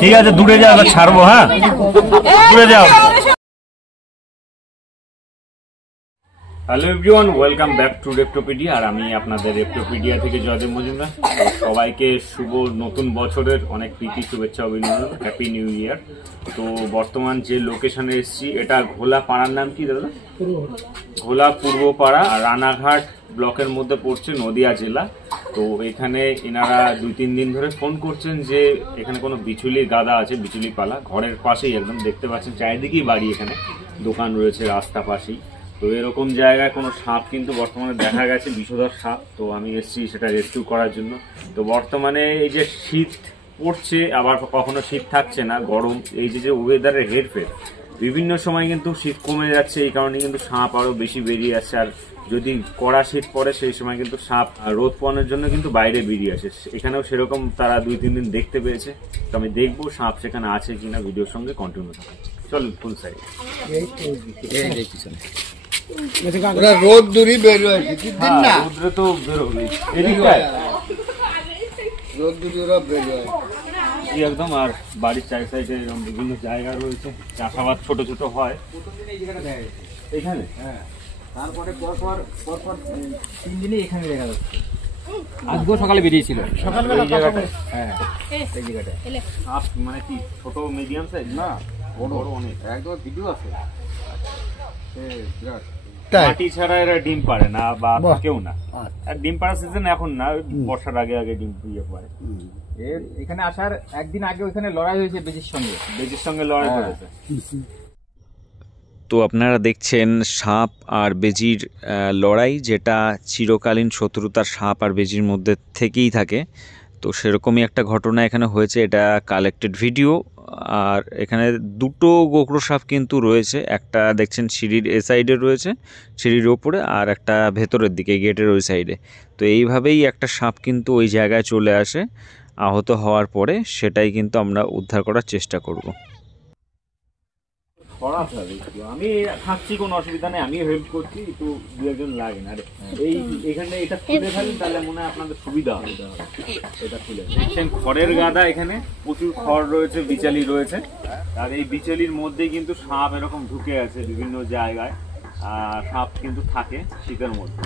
ঠিক আছে, দূরে যাও, ছাড়বো। হ্যাঁ, দূরে যাও। Hello everyone, welcome back to Reptopedia. আর আমি আপনাদের রেপ্টোপিডিয়া থেকে জয়দেব মজুমদার। সবাইকে শুভ নতুন বছরের অনেক প্রীতি, শুভেচ্ছা, অভিনন্দন, হ্যাপি নিউ ইয়ার। তো বর্তমান যে লোকেশনে এসেছি, এটা ঘোলা পাড়ার নাম কি দাদা? ঘোলা পূর্বপাড়া, রানাঘাট ব্লকের মধ্যে পড়ছে, নদিয়া জেলা। তো এখানে এনারা 2-3 দিন ধরে ফোন করছেন যে এখানে কোনো বিচুলির গাদা আছে, বিচুলি পালা ঘরের পাশেই, একদম দেখতে পাচ্ছেন চারিদিকেই বাড়ি, এখানে দোকান রয়েছে রাস্তা পাশেই। তো এরকম জায়গায় কোনো সাপ কিন্তু বর্তমানে দেখা গেছে, বিষধর সাপ। তো আমি এসেছি সেটা রেস্কিউ করার জন্য। তো বর্তমানে এই যে শীত পড়ছে, আবার কখনো শীত থাকছে না, গরম, এই যে ওয়েদারের হেরফের, বিভিন্ন সময় কিন্তু শীত কমে যাচ্ছে, এই কারণে কিন্তু সাপ আরো বেশি বেরিয়ে আসছে। আর যদি কড়া শীত পড়ে সেই সময় কিন্তু সাপ রোদ পোয়ানোর জন্য কিন্তু বাইরে বেরিয়ে আসে। এখানেও সেরকম তারা 2-3 দিন দেখতে পেয়েছে। তো আমি দেখবো সাপ সেখানে আছে কিনা, ভিডিওর সঙ্গে কন্টিনিউ থাকা। চল ফুল সাইড। রোদ দূরই বেরোয়, রোদ্রে তো বেরোবে, এদিকটায় রোদ দূরি ওরা বেরোয় একদম। আর বাড়ির চারি সাইডে এরকম বিভিন্ন জায়গা রয়েছে, চাষাবাদ ছোট ছোট হয় এখানে। হ্যাঁ, তারপরে পরপর 3 দিনই এখানে দেখা যাচ্ছে। আজকেও সকালে বেরিয়েছিল, সকালবেলা এই জায়গাটায়। হ্যাঁ, এই জায়গাটায় সাপ মানে কি ছোট মিডিয়াম সাইজ না বড়? অনেক, একদম ভিডিও আছে। মাটি ছাড়া এরা ডিম পারে না, বা কেউ না। আর ডিম পাড়ার সিজন এখন না, বর্ষার আগে আগে ডিম দিয়ে পারে। এখানে আসার একদিন আগে ওইখানে লড়াই হয়েছে বেজির সঙ্গে লড়াই করেছে। তো আপনারা দেখছেন সাপ আর বেজির লড়াই, যেটা চিরকালীন শত্রুতার সাপ আর বেজির মধ্যে থেকেই থাকে। তো সেরকমই একটা ঘটনা এখানে হয়েছে, এটা কালেক্টেড ভিডিও। আর এখানে 2টো গোকরো সাপ কিন্তু রয়েছে, একটা দেখছেন সিঁড়ির এ সাইডে রয়েছে, সিঁড়ির ওপরে, আর একটা ভেতরের দিকে গেটের ওই সাইডে। তো এইভাবেই একটা সাপ কিন্তু ওই জায়গায় চলে আসে আহত হওয়ার পরে, সেটাই কিন্তু আমরা উদ্ধার করার চেষ্টা করব। আমি থাকছি, কোনো অসুবিধা নেই, আমি হেল্প করছি, একটু 2-1 লাগে না। এই এখানে এটা খুলে ফেলেন, তাহলে মনে হয় আপনাদের সুবিধা হবে। এটা খুলে দেখছেন খড়ের গাদা, এখানে প্রচুর খড় রয়েছে, বিচালি রয়েছে। আর এই বিচালির মধ্যেই কিন্তু সাপ এরকম ঢুকে আছে বিভিন্ন জায়গায়। আর সাপ কিন্তু থাকে শীতের মধ্যে।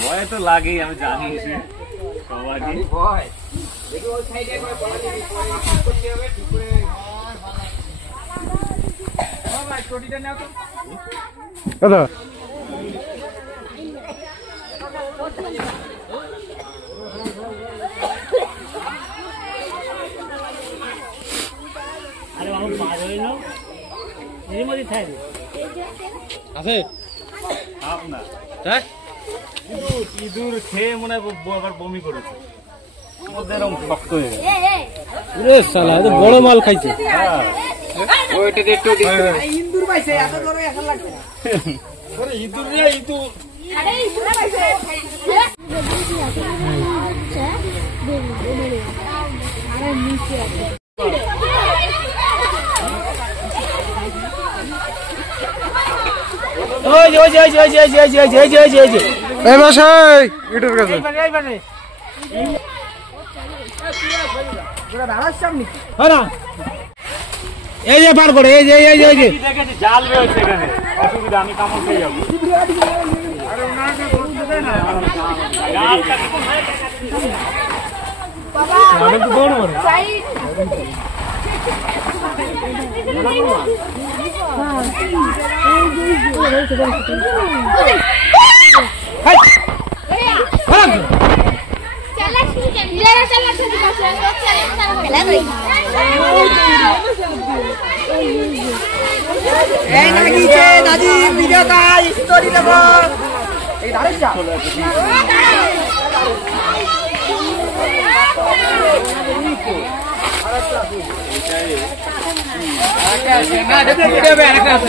ভয় তো লাগেই, আমি জানি সবারই ভয়। ইঁদুর খেয়ে মনে হয় আবার বমি করেছে, এরকম শক্ত হয়ে গেছে। বড় মাল খাইছে। ইন্দুর পাইছে, এত বড় এখন লাগবে না। ইঁদুর রে, ইঁদুর। এই যে পার করে, এই যে জাল রয়েছে এখানে, অসুবিধা, আমি কামড় খেয়ে যাবো। দাদি ভিডিও স্টোরি দেব।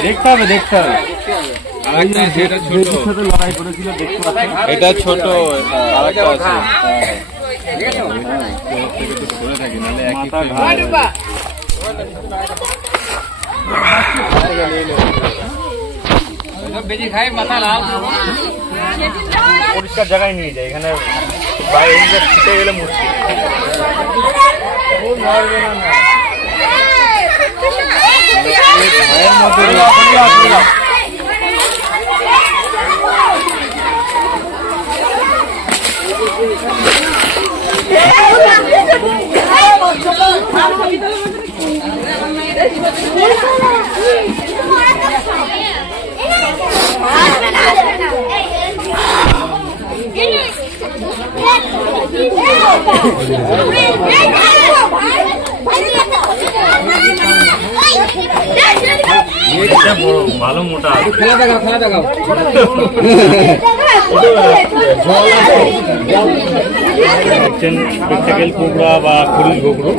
দেখতে হবে, দেখতে হবে। বেজির সাথে লড়াই করেছিল দেখতে পাচ্ছেন। এটা ছোট আরেকটা আছে মাথা ঘাড়। বেজি খাই মাথা লাল পরিষ্কার জায়গায় নিয়ে যায়, এখানে বাইরে ছুটে গেলে মুশকিল। ভালো মোটা খেলা দেখাও স্পেকটাকেল কোবরা বা খরিল গোবরো,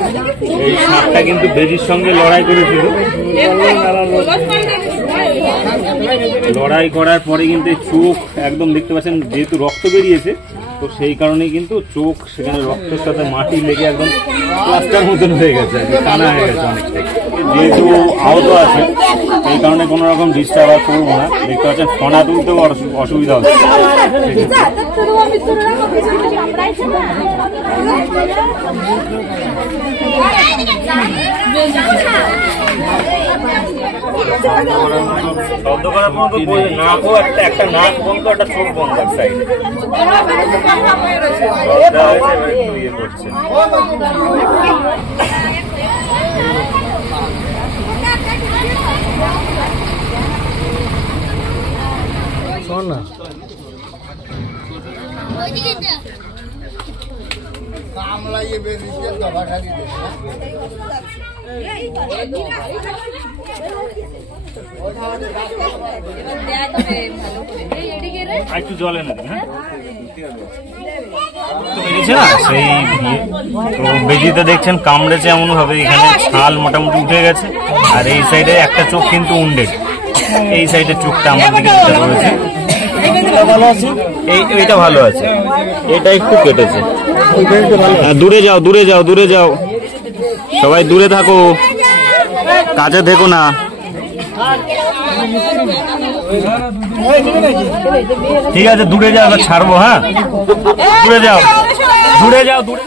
এই সাপটা কিন্তু বেজির সঙ্গে লড়াই করেছিল। লড়াই করার পরে কিন্তু এই চোখ একদম দেখতে পাচ্ছেন, যেহেতু রক্ত বেরিয়েছে তো সেই কারণেই কিন্তু চোখ সেখানে রক্তের সাথে মাটি লেগে একদম প্লাস্টার মতন হয়ে গেছে, টানা হয়ে গেছে অনেকটাই। যেহেতু আহত আছে সেই কারণে কোনো রকম ডিস্টার্ব আর করবো না। দেখতে পাচ্ছেন ফোনা তুলতেও অসুবিধা হচ্ছে। শব্দ করার পর নাকও একটা নাক বন্ধ, একটা চোখ বন্ধ এক সাইডে ইয়ে করছে। কামড়াইয়ে বেরিয়েছে দফা খালি একটু জলে না হ্যাঁ বেরিয়েছে না সেই ইয়ে। তো বেজিতে দেখছেন কামড়েছে এমন ভাবে, এখানে ছাল মোটামুটি উঠে গেছে, আর এই সাইডে একটা চোখ কিন্তু উন্ডেড, এই সাইডের চোখটা আমার দিকে যেটা রয়েছে ভালো আছে, এইটা ভালো আছে, এটা একটু কেটেছে। দূরে যাও দূরে যাও দূরে যাও, সবাই দূরে থাকো, কাছে থেকো না। ঠিক আছে দূরে যাও, ছাড়বো হ্যাঁ, দূরে যাও দূরে যাও দূরে।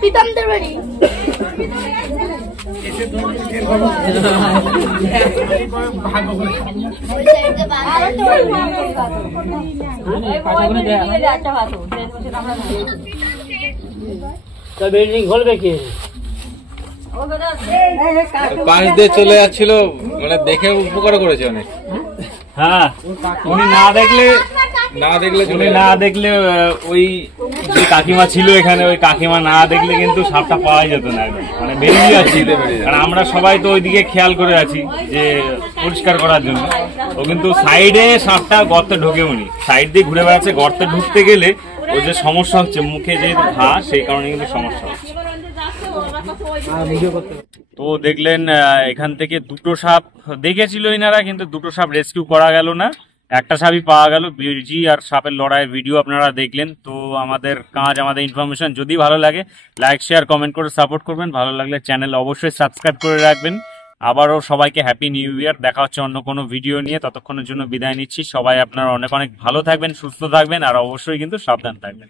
পিতামদের বাড়ি পাশ দিয়ে চলে যাচ্ছিল, মানে দেখে উপকার করেছে অনেক। হ্যাঁ উনি না দেখলে উনি না দেখলে ওই যে কাকিমা ছিল এখানে, ওই কাকিমা না দেখলে কিন্তু সাপটা পাওয়া যেত না একদম, মানে বেরিয়ে যাচ্ছি। কারণ আমরা সবাই তো ওইদিকে খেয়াল করে আছি যে পরিষ্কার করার জন্য, ও কিন্তু সাইডে সাপটা গর্তে ঢোকেওনি, সাইড দিয়ে ঘুরে বেড়াচ্ছে। গর্তে ঢুকতে গেলে ওর যে সমস্যা হচ্ছে, মুখে যেহেতু ঘা, সেই কারণে কিন্তু সমস্যা হচ্ছে। তো দেখলেন এখান থেকে দুটো সাপ দেখেছিল এনারা, কিন্তু দুটো সাপ রেস্কিউ করা গেল না, একটা সাপই পাওয়া গেল। বেজি আর সাপের লড়াইয়ের ভিডিও আপনারা দেখলেন। তো আমাদের কাজ, আমাদের ইনফরমেশন যদি ভালো লাগে লাইক শেয়ার কমেন্ট করে সাপোর্ট করবেন, ভালো লাগলে চ্যানেল অবশ্যই সাবস্ক্রাইব করে রাখবেন। আবারও সবাইকে হ্যাপি নিউ ইয়ার, দেখা হচ্ছে অন্য কোনো ভিডিও নিয়ে, ততক্ষণের জন্য বিদায় নিচ্ছি। সবাই আপনারা অনেক অনেক ভালো থাকবেন, সুস্থ থাকবেন, আর অবশ্যই কিন্তু সাবধান থাকবেন।